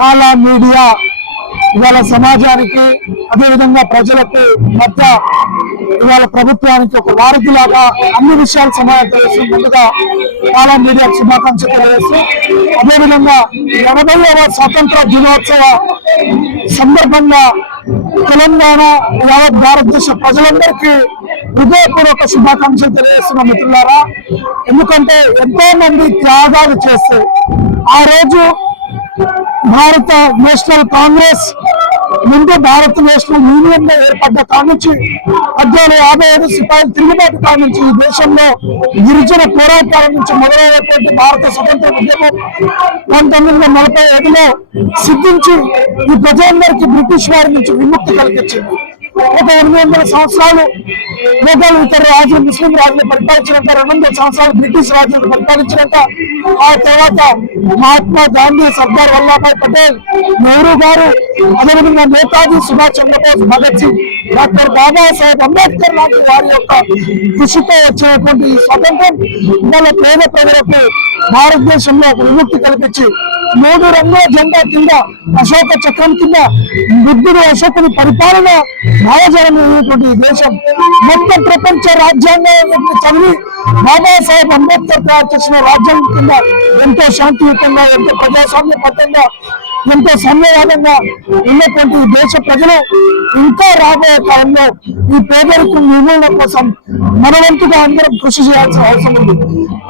కాలా మీడియా ఇవాళ సమాజానికి అదేవిధంగా ప్రజలకు మధ్య ఇవాళ ప్రభుత్వానికి ఒక వారధిలాగా అన్ని విషయాలు సమాజం తెలుసు. ముందుగా కాలా మీడియాకు శుభాకాంక్షలు తెలియజేస్తూ అదేవిధంగా 80వ స్వాతంత్ర దినోత్సవ సందర్భంగా తెలంగాణ యావత్ భారతదేశ ప్రజలందరికీ హృదయపూర్వక శుభాకాంక్షలు తెలియజేస్తున్న మిత్రులారా. ఎందుకంటే ఎంతో మంది త్యాగాలు చేస్తే ఆ రోజు భారత నేషనల్ కాంగ్రెస్ ముందు భారత నేషనల్ యూనియన్ గా ఏర్పడ్డ కానుంచి 1857 సిపాయిల తిరుగుబాటు కానుంచి ఈ దేశంలో గిరిజన పోరాటాల నుంచి మొదలైనటువంటి భారత స్వతంత్ర ఉద్యమం 1945లో సిద్ధించి ఈ ప్రజలందరికీ బ్రిటిష్ వారి నుంచి విముక్తి కలిగించింది. ఒక 800 సంవత్సరాలు మొఘలు ఇతర రాజులు ముస్లిం రాజులు పరిపాలించినాక 200 సంవత్సరాలు బ్రిటిష్ రాజులు పరిపాలించినాక ఆ తర్వాత మహాత్మా గాంధీ, సర్దార్ వల్లభాయ్ పటేల్, నెహ్రూ గారు, అదేవిధంగా నేతాజీ సుభాష్ చంద్రబోస్, భగత్ సింగ్, డాక్టర్ బాబాసాహెబ్ అంబేద్కర్ లాంటి వారి యొక్క కృషితో వచ్చినటువంటి ఈ స్వతంత్రం ఇవాళ పేద ప్రజలకు భారతదేశంలో విముక్తి కల్పించి 3 రంగుల జెండా కింద అశోక చక్రం కింద బుద్ధుడు అశోకుని పరిపాలన భావజాలం ఈ దేశం మొత్తం ప్రపంచ రాజ్యాంగాన్ని చదివి బాబాసాహెబ్ అంబేద్కర్ తయారు చేసిన రాజ్యాంగం కింద ఎంతో శాంతియుతంగా, ఎంతో ప్రజాస్వామ్యబద్ధంగా, ఎంతో సామ్యవాదంగా ఉన్నటువంటి దేశ ప్రజలు ఇంకా రాబోయే కాలంలో ఈ పేదరికం నిర్మూలన కోసం మనవంతుగా అందరం కృషి చేయాల్సిన అవసరం ఉంది.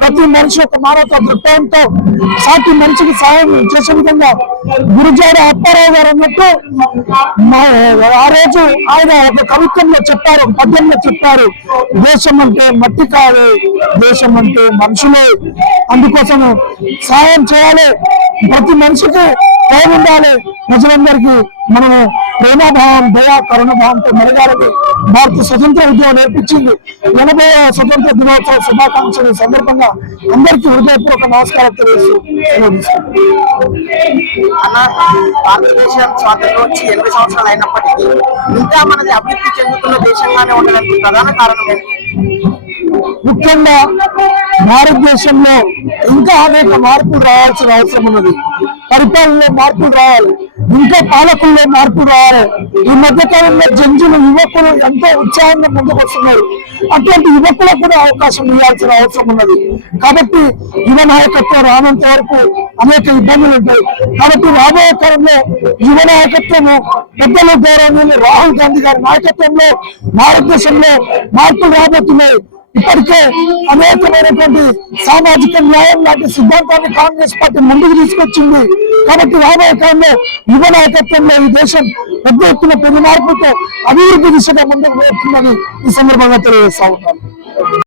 ప్రతి మనిషి ఒక మానవతా దృక్పథంతో సాటి మనిషికి సహాయం చేసే విధంగా గురుజాడ అప్పారావు గారు అన్నట్టు ఆ రోజు ఆయన ఒక కవిత్వంలో చెప్పారు, పద్యంలో చెప్పారు, దేశం అంటే మట్టి కాదు, దేశం అంటే మనుషులే, అందుకోసం సహాయం చేయాలి, ప్రతి మనిషికి టైం ఉండాలి, ప్రజలందరికీ మనము ప్రేమభావం, దయా, కరుణభావంతో మెలగాలని భారత స్వతంత్ర ఉద్యమం నేర్పించింది. 80వ స్వతంత్ర దినోత్సవ శుభాకాంక్షల సందర్భంగా అందరికీ హృదయపూర్వక నమస్కారం తెలియజేస్తూ భారతదేశం స్వాతంత్రం వచ్చి 80 సంవత్సరాలు అయినప్పటికీ ఇంకా మనది అభివృద్ధి చెందుతున్న దేశంగానే ఉండడానికి ప్రధాన కారణం ఏంటి? ముఖ్యంగా భారతదేశంలో ఇంకా అనేక మార్పులు రావాల్సిన అవసరం ఉన్నది. పరిపాలనలో మార్పులు రావాలి, ఇంకా పాలకుల్లో మార్పులు రావాలి. ఈ మధ్య కాలంలో జంజులు యువకులు ఎంతో ఉత్సాహంగా ముందుకు వస్తున్నారు. అటువంటి యువకులకు కూడా అవకాశం ఇవ్వాల్సిన అవసరం ఉన్నది. కాబట్టి యువ నాయకత్వం రానంత వరకు అనేక ఇబ్బందులు ఉంటాయి. కాబట్టి రాబోయే కాలంలో యువ నాయకత్వము పెద్దల గౌరవనీయులు రాహుల్ గాంధీ గారి నాయకత్వంలో భారతదేశంలో మార్పులు రాబోతున్నాయి. ఇప్పటికే అనేకమైనటువంటి సామాజిక న్యాయం లాంటి సిద్ధాంతాన్ని కాంగ్రెస్ పార్టీ ముందుకు తీసుకొచ్చింది. కాబట్టి రాబోయే కాలంలో యువ నాయకత్వంలో ఈ దేశం పెద్ద ఎత్తున పెను మార్పుతో అభివృద్ధి దిశగా ముందుకు వెళ్తుందని ఈ సందర్భంగా తెలియజేస్తా ఉంటాను.